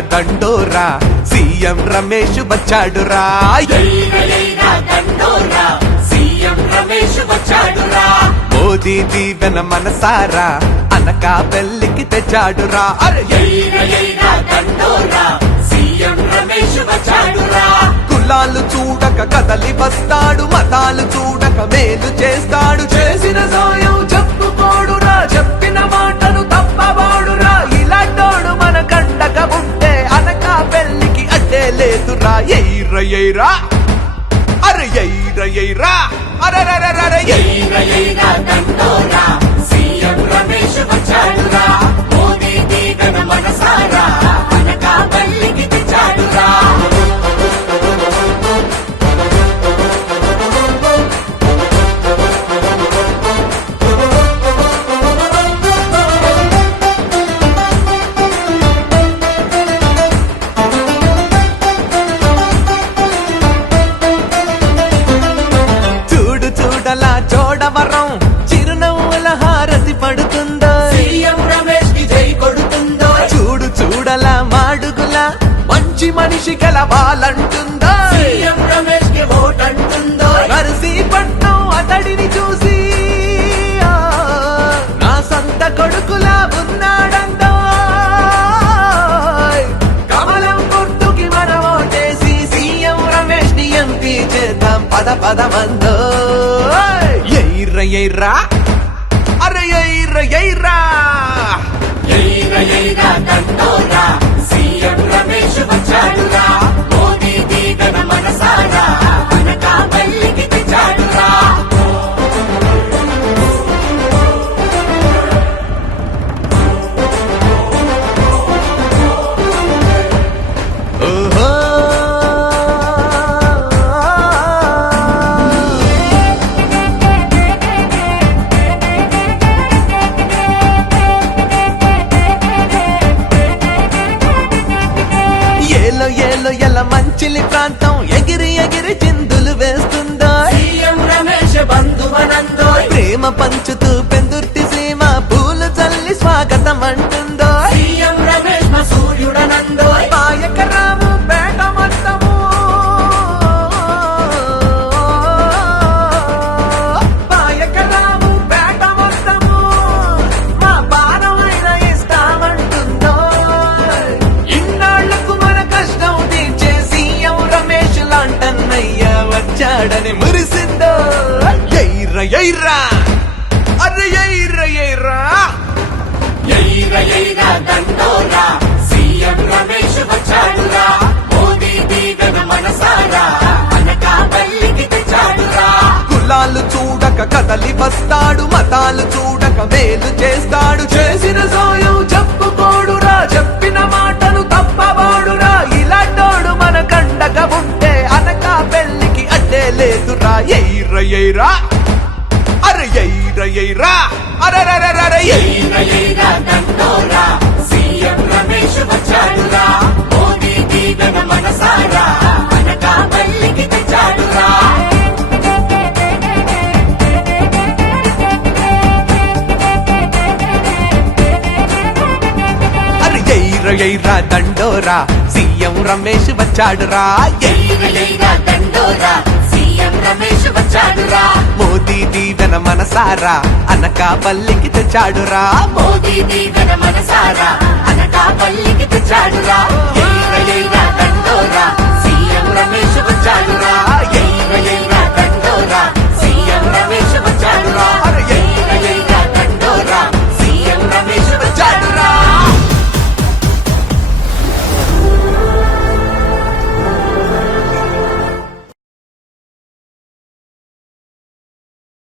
దండోరా. సీఎం రమేష్ వచ్చాడురా. మోదీ దీవెన మనసారా. అనక పెళ్ళికి తెచ్చాడురా. రమేష్ కులాలు చూడక కదలి వస్తాడు మతాలు చూడక మేలు చేస్తాడు. లేదురా ఎయిర ఎయిరా అరే ఎయిర ఎయిరా అరే ఎయిరా ఎయిరా దండోరా సీఎం రమేష్ చూడవరం చిరునవ్వుల హారతి పడుతుందో? సీఎం రమేష్కి జై కొడుతుందో? చూడు చూడలా మాడుగుల మంచి మనిషి గెలవాలంటుందో? సీఎం రమేష్కి ఓట్ అంటుందో పట్నం అతడిని చూసి ఆ, నా సొంత కొడుకులా ఉన్నాడందో కమలం గుర్తుకి మనం ఓటేసి సీఎం రమేష్ని ఎంపీ చేద్దాం పద పద మందో ఎయిర్ర ఎయిర్రా అరే ఎయిర్ర ఎయిర్రా ఎయిరా ఎయిరా చిందులు వేస్తుందో రమేష్ బంధువనందో ప్రేమ పంచుతూ పెందుర్తి సీమ పూలు చల్లి స్వాగతం అంటుందో వచ్చాడని మురిసిందో. అరే ఎయిరా ఎయిరా దండోరా సీఎం రమేష్ వచ్చాడురా. మోదీ దీవెన మనసారా. అనకాపల్లికి తెచ్చాడురా. కులాలు చూడక కదలి వస్తాడు మతాలు చూడక మేలు చేస్తాడు. ఎయిర ఎయిరా అరే ఎయిర ఎయిరా అరే ఎయిరా ఎయిరా దండోరా. సీఎం రమేష్ వచ్చాడురా. మోదీ దీవెన మనసారా అనకాపల్లికి తెచ్చాడురా అరే ఎయిర ఎయిరా దండోరా. సీఎం రమేష్ వచ్చాడురా ఎయిరా ఎయిరా దండోరా సీఎం రమేష్ వచ్చాడురా మోదీ దీవెన మనసారా. అనకా తెచ్చాడురా. మోదీ దీవెన మనసారా. అనకాపల్లికి తెచ్చాడురా. సీఎం రమేష్ వచ్చాడురా.